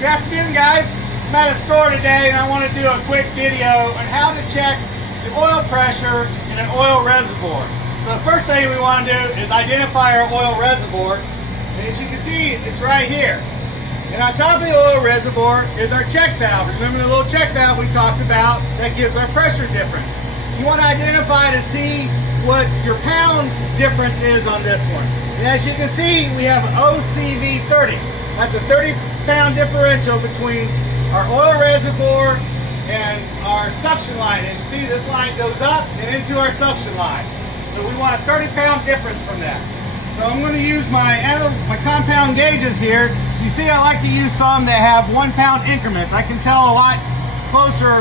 Good afternoon, guys. I'm at a store today and I want to do a quick video on how to check the oil pressure in an oil reservoir. So the first thing we want to do is identify our oil reservoir. And as you can see, it's right here. And on top of the oil reservoir is our check valve. Remember the little check valve we talked about that gives our pressure difference. You want to identify to see what your pound difference is on this one. And as you can see, we have OCV 30. That's a 30-pound differential between our oil reservoir and our suction line. As you see, this line goes up and into our suction line. So we want a 30-pound difference from that. So I'm going to use my compound gauges here. So you see, I like to use some that have 1 pound increments. I can tell a lot closer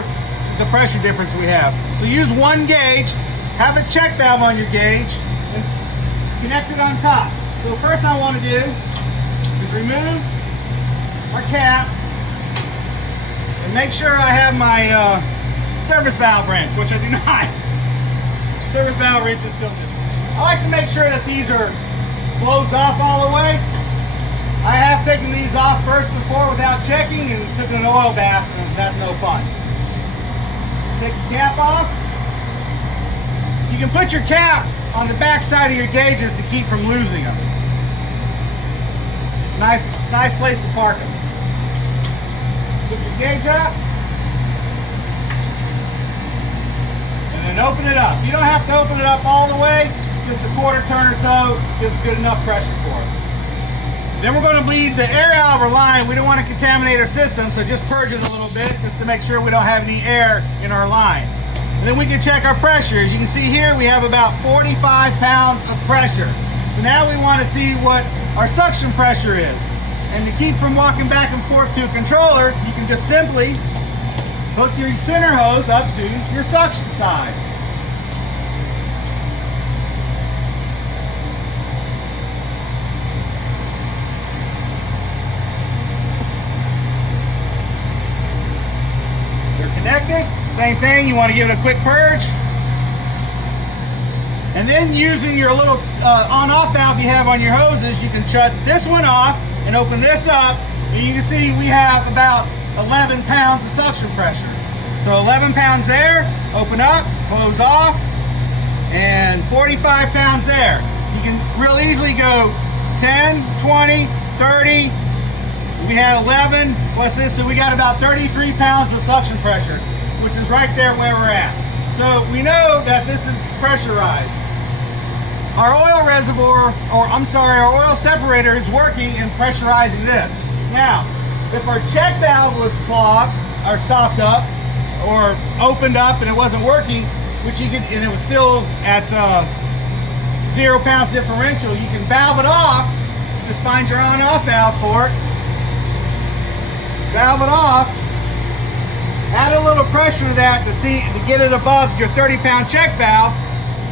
the pressure difference we have. So use one gauge, have a check valve on your gauge, and connect it on top. So the first I want to do is remove our cap and make sure I have my service valve wrench, which I do not. Service valve wrench is still just. I like to make sure that these are closed off all the way. I have taken these off first before without checking and took an oil bath, and that's no fun. So take the cap off. You can put your caps on the back side of your gauges to keep from losing them. Nice place to park them. Put your gauge up. And then open it up. You don't have to open it up all the way. Just a quarter turn or so gives good enough pressure for it. Then we're going to bleed the air out of our line. We don't want to contaminate our system, so just purge it a little bit just to make sure we don't have any air in our line. And then we can check our pressure. As you can see here, we have about 45 pounds of pressure. So now we want to see what our suction pressure is. And to keep from walking back and forth to a controller, you can just simply hook your center hose up to your suction side. They're connected. Same thing, you want to give it a quick purge. And then using your little on-off valve you have on your hoses, you can shut this one off and open this up. And you can see we have about 11 pounds of suction pressure. So 11 pounds there, open up, close off, and 45 pounds there. You can real easily go 10, 20, 30. We had 11 plus this, so we got about 33 pounds of suction pressure, which is right there where we're at. So we know that this is pressurized. Our oil reservoir, our oil separator is working and pressurizing this. Now, if our check valve was clogged or stopped up or opened up and it wasn't working, which you could, and it was still at 0 pounds differential, you can valve it off. Just find your on-off valve for it. Valve it off. Add a little pressure to that to get it above your 30-pound check valve,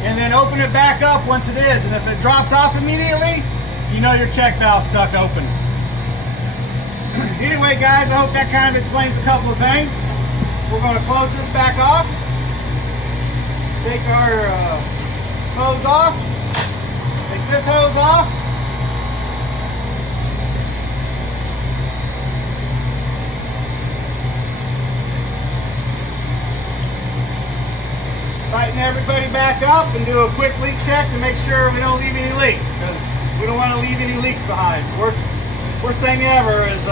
and then open it back up once it is. And if it drops off immediately, you know your check valve's stuck open. Anyway, guys, I hope that kind of explains a couple of things. We're going to close this back off. Take our hose off. Take this hose off. Tighten everybody back up and do a quick leak check to make sure we don't leave any leaks, because we don't want to leave any leaks behind. Worst thing ever is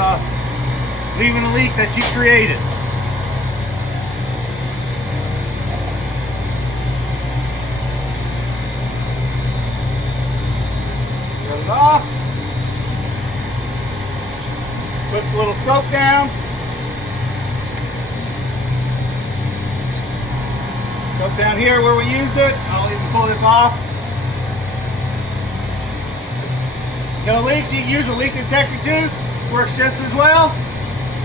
leaving a leak that you created. Get it off. Put a little soap down. Soap down here where we used it. I'll even pull this off. No leaks, you can use a leak detector too. Works just as well.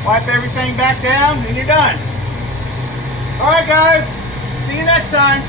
Wipe everything back down and you're done. Alright guys, see you next time.